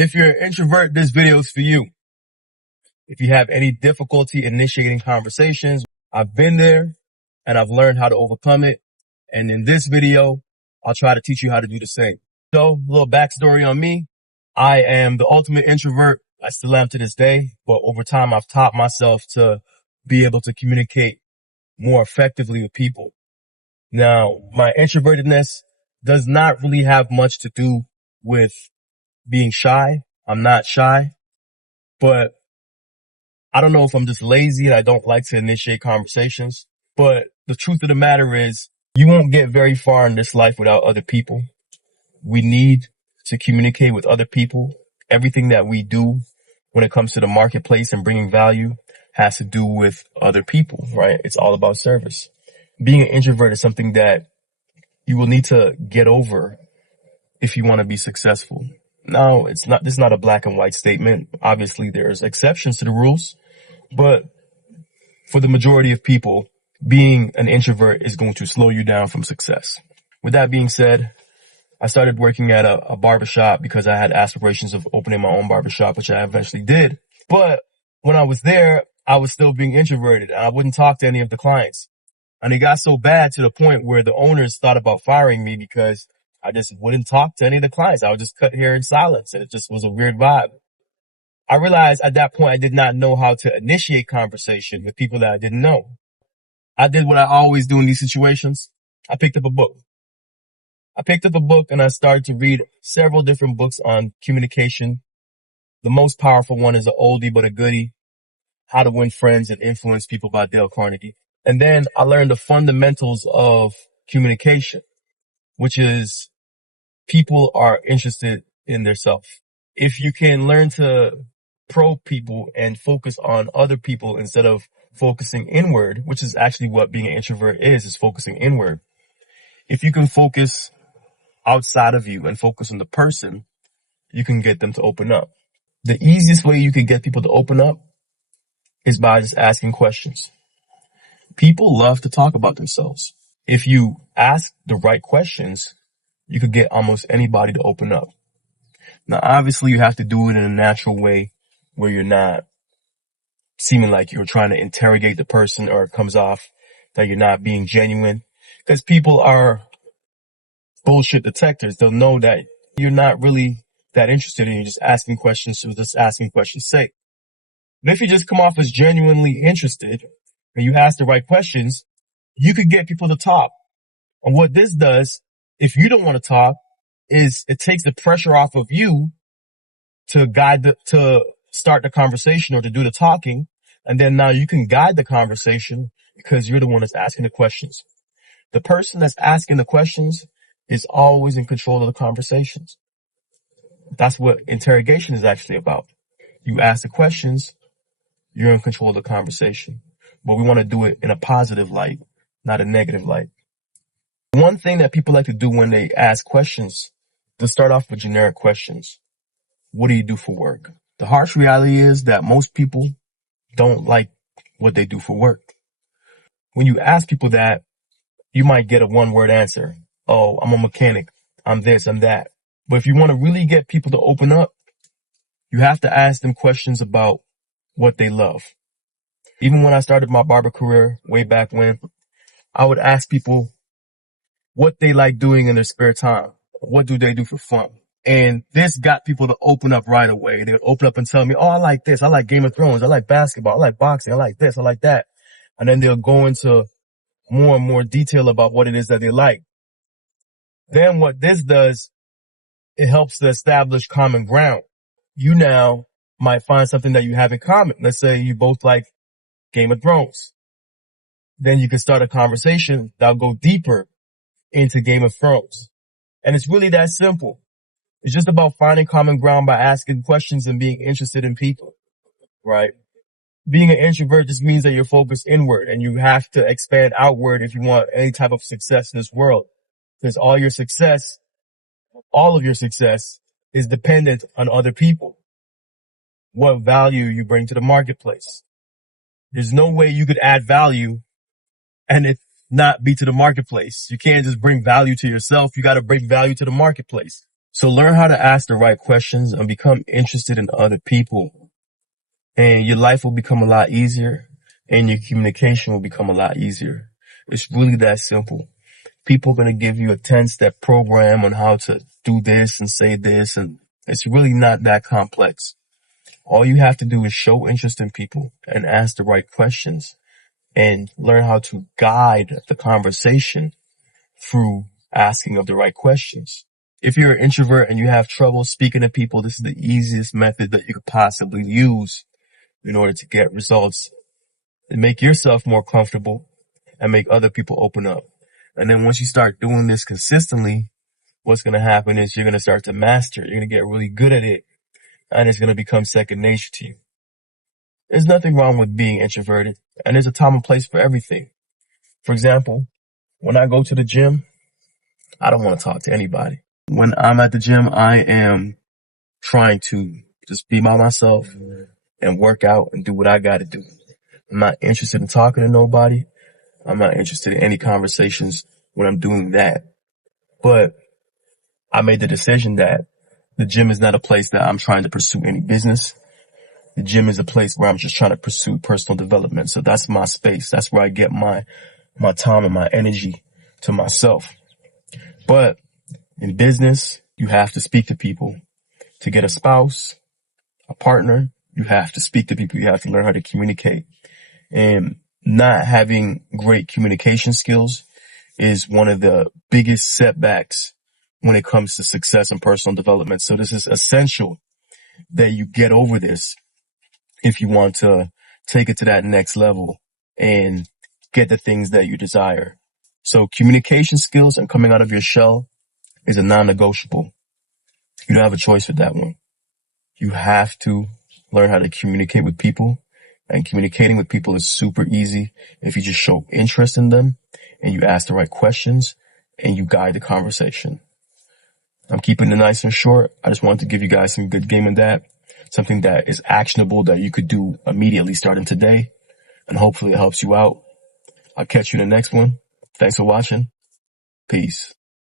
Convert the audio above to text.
If you're an introvert, this video is for you. If you have any difficulty initiating conversations, I've been there and I've learned how to overcome it. And in this video, I'll try to teach you how to do the same. So, a little backstory on me. I am the ultimate introvert. I still am to this day, but over time, I've taught myself to be able to communicate more effectively with people. Now, my introvertedness does not really have much to do with being shy. I'm not shy, but I don't know if I'm just lazy and I don't like to initiate conversations. But the truth of the matter is, you won't get very far in this life without other people. We need to communicate with other people. Everything that we do when it comes to the marketplace and bringing value has to do with other people, right? It's all about service. Being an introvert is something that you will need to get over if you want to be successful. Now, this is not a black and white statement. Obviously, there's exceptions to the rules, but for the majority of people, being an introvert is going to slow you down from success. With that being said, I started working at a barbershop because I had aspirations of opening my own barbershop, which I eventually did. But when I was there, I was still being introverted. I wouldn't talk to any of the clients. And it got so bad to the point where the owners thought about firing me because I just wouldn't talk to any of the clients. I would just cut hair in silence. And it just was a weird vibe. I realized at that point I did not know how to initiate conversation with people that I didn't know. I did what I always do in these situations. I picked up a book. And I started to read several different books on communication. The most powerful one is an oldie but a goodie, How to Win Friends and Influence People by Dale Carnegie. And then I learned the fundamentals of communication, which is people are interested in their self. If you can learn to probe people and focus on other people instead of focusing inward, which is actually what being an introvert is focusing inward. If you can focus outside of you and focus on the person, you can get them to open up. The easiest way you can get people to open up is by just asking questions. People love to talk about themselves. If you ask the right questions, you could get almost anybody to open up. Now, obviously, you have to do it in a natural way where you're not seeming like you're trying to interrogate the person or it comes off that you're not being genuine. Because people are bullshit detectors. They'll know that you're not really that interested in you, just asking questions for just asking questions' sake. But if you just come off as genuinely interested and you ask the right questions, you could get people to talk. And what this does, if you don't want to talk, is it takes the pressure off of you to to start the conversation or to do the talking. And then now you can guide the conversation because you're the one that's asking the questions. The person that's asking the questions is always in control of the conversations. That's what interrogation is actually about. You ask the questions, you're in control of the conversation. But we want to do it in a positive light, not a negative light. One thing that people like to do when they ask questions, they'll start off with generic questions. What do you do for work? The harsh reality is that most people don't like what they do for work. When you ask people that, you might get a one-word answer. Oh, I'm a mechanic. I'm this, I'm that. But if you want to really get people to open up, you have to ask them questions about what they love. Even when I started my barber career way back when, I would ask people what they like doing in their spare time. What do they do for fun? And this got people to open up right away. They would open up and tell me, oh, I like this. I like Game of Thrones. I like basketball. I like boxing. I like this. I like that. And then they'll go into more and more detail about what it is that they like. Then what this does, it helps to establish common ground. You now might find something that you have in common. Let's say you both like Game of Thrones. Then you can start a conversation that'll go deeper into Game of Thrones. And it's really that simple. It's just about finding common ground by asking questions and being interested in people, right? Being an introvert just means that you're focused inward and you have to expand outward if you want any type of success in this world. Because all of your success is dependent on other people. What value you bring to the marketplace. There's no way you could add value and it not be to the marketplace. You can't just bring value to yourself. You got to bring value to the marketplace. So learn how to ask the right questions and become interested in other people. And your life will become a lot easier and your communication will become a lot easier. It's really that simple. People are going to give you a 10-step program on how to do this and say this, and it's really not that complex. All you have to do is show interest in people and ask the right questions and learn how to guide the conversation through asking of the right questions. If you're an introvert and you have trouble speaking to people, this is the easiest method that you could possibly use in order to get results and make yourself more comfortable and make other people open up. And then once you start doing this consistently, what's going to happen is you're going to start to master it. You're going to get really good at it, and it's going to become second nature to you. There's nothing wrong with being introverted, and there's a time and place for everything. For example, when I go to the gym, I don't want to talk to anybody. When I'm at the gym, I am trying to just be by myself and work out and do what I got to do. I'm not interested in talking to nobody. I'm not interested in any conversations when I'm doing that. But I made the decision that the gym is not a place that I'm trying to pursue any business. The gym is a place where I'm just trying to pursue personal development. So that's my space. That's where I get my time and my energy to myself. But in business, you have to speak to people. To get a spouse, a partner, you have to speak to people. You have to learn how to communicate. And not having great communication skills is one of the biggest setbacks when it comes to success and personal development. So this is essential that you get over this if you want to take it to that next level and get the things that you desire. So communication skills and coming out of your shell is a non-negotiable. You don't have a choice with that one. You have to learn how to communicate with people, and communicating with people is super easy if you just show interest in them and you ask the right questions and you guide the conversation. I'm keeping it nice and short. I just wanted to give you guys some good game in that, something that is actionable that you could do immediately starting today, and hopefully it helps you out. I'll catch you in the next one. Thanks for watching. Peace.